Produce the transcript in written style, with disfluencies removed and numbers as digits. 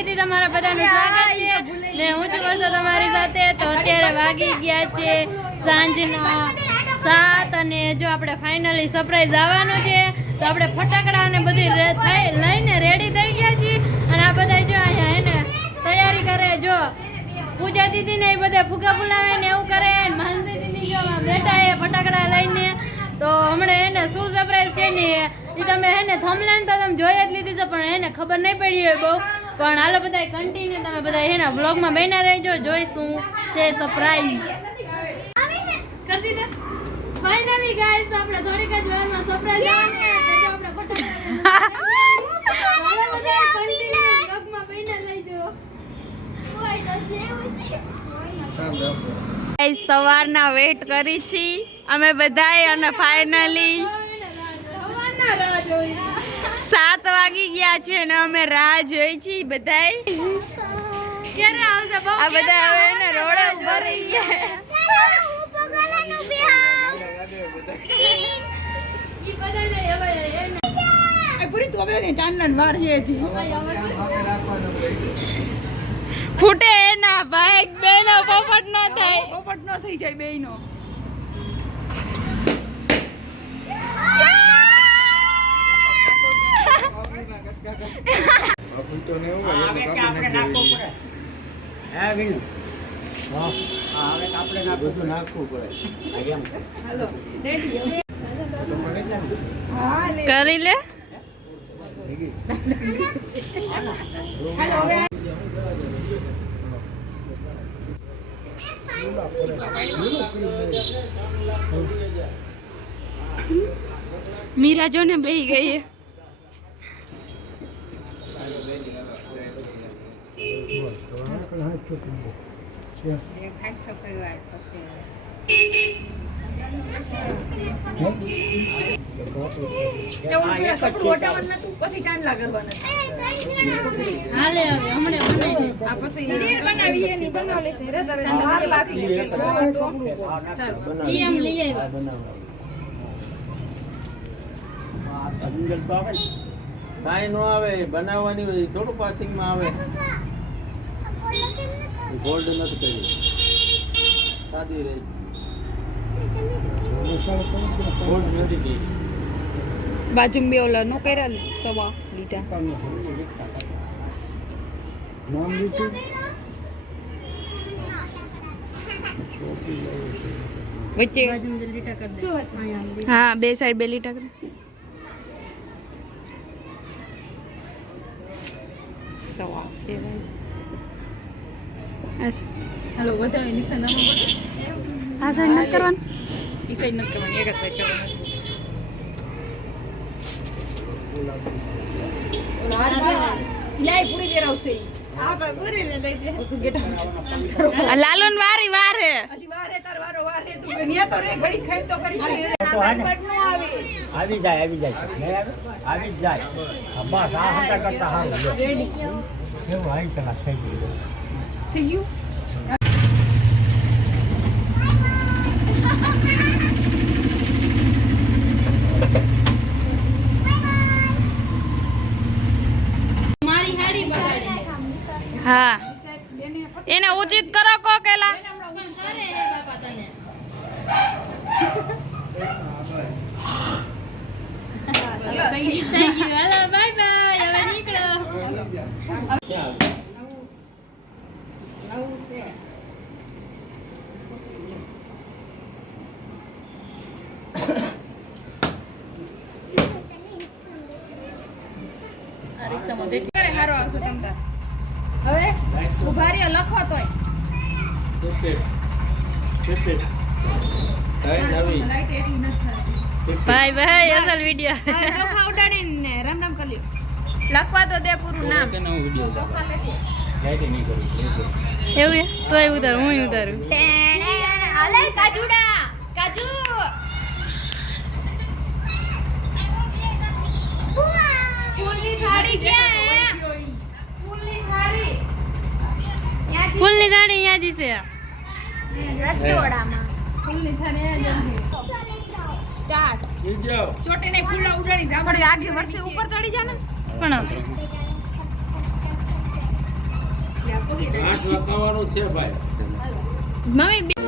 ફરીથી તમારા બધાનું સ્વાગત છે ને હું છું વર્ષો તમારી સાથે। તો અત્યારે વાગી ગયા છે સાંજના 7 અને જો આપણે ફાઇનલી સરપ્રાઈઝ આવવાનું છે તો આપણે ફટાકડા અને બધું લઈને રેડી થઈ ગયા છીએ અને આ બધા જો અહીંયા એને તૈયારી કરે જો પૂજા દીદી ને એ બધા ફુગા ફુલાવે ને એવું કરે માનસી દીદી જો બેઠા એ ફટાકડા લઈને તો હમણાં એને શું સરપ્રાઈઝ છે ને એ તમે હે ને થંબનેલ તો તમે જોઈ જ લીધી છે પણ એને ખબર નહીં પડી હોય બહુ પણ હાલો બધા કન્ટિન્યુ તમે બધા એના વ્લોગમાં બન્યા રહેજો જોઈશું છે સરપ્રાઈઝ કરી દીધા ફાઇનલી ગાઈસ આપણે થોડીક જ વારમાં સરપ્રાઈઝ આવવાની છે તો આપણે ફટાફટ હાલો બધા કન્ટિન્યુ વ્લોગમાં બન્યા રહેજો ગાઈસ સવારના વેટ કરી છી અમે બધાય અને ફાઇનલી 7 વાગી ગયા છે અને અમે રાહ જોઈ છી બધાય ક્યારે આવશે બહુ આ બધા હવે ને રોડે ઉપર રહી ગયા ઈ બધાને હવે એને પૂરી તો બે ચાંદન વાર છે જી ફૂટે ના ભાઈ બેનો પોપટ ન થાય પોપટ ન થઈ જાય બેયનો કરી લે મીરા જો ને બેહી ગઈ પછી ચાંદલા કરવાના હાલે હવે હમણે બનાવી આ પછી બનાવી એની બનાવી લેશે રે તારે વાર લાગશે ઈ એમ લઈ આવ્યા કાંઈ ન આવે બનાવવાની હોય થોડું પાસિંગમાં આવે ગોલ્ડ નથી કરી સાદી રહી ગોલ્ડ નથી કરી બાજુ બે ઓલા નો કર્યા સવા લીટા નામ લીધું વચ્ચે લીટા કરી દે હા બે સાઈડ બે લીટા કરી સવા હાલો વધારે નિશાન નામ આ સાઈડ નથી કરવાનું ઈ સાઈડ નથી કરવાની એક જ સાઈડ કરવાની લાઈ પૂરી દેરાવશે આ ભાઈ પૂરી લે લઈ દે તું ગેટા લાલુન વારી વાર હે હજી વાર હે તાર વારો વાર હે તું નિયા તો રે ઘડી ખાઈ તો કરી આવી જાય નહીં આવે આવી જાય બસ આ હંતા કરતા હાલ કેવું આવી કલાક થઈ ગયું થઈ ગયું મારી હાડી બગાડી હા એને ઉચિત કરો કો કેલા પણ કરે હે બાપા તને thank you hello bye bye હવે નીકળો ક્યાં કરે હારો આવશે તમતા હવે ઉભા રહ્યો લખો તોય નવી લાઈટ એટલી નથી થતી ભાઈ ભાઈ અસલ વિડિયો ચોખા ઉડાડીને રામ રામ કરી લ્યો લખવા તો દે પૂરું નામ એવું છે તોય ઉતાર હું ઉતારું હાલે કાજુડા કાજુ ફૂલની થાળી ક્યાં હે ફૂલની થાળી ફૂલની દાડી યાદ છે રચોડામાં ફૂલની થાળી જલ્દી સ્ટાર્ટ ચોટીને ફૂલા ઉડાડી જા પડે આગે વર્ષે ઉપર ચડી જા ને પણ હાથ લખાવવાનું છે ભાઈ. મમ્મી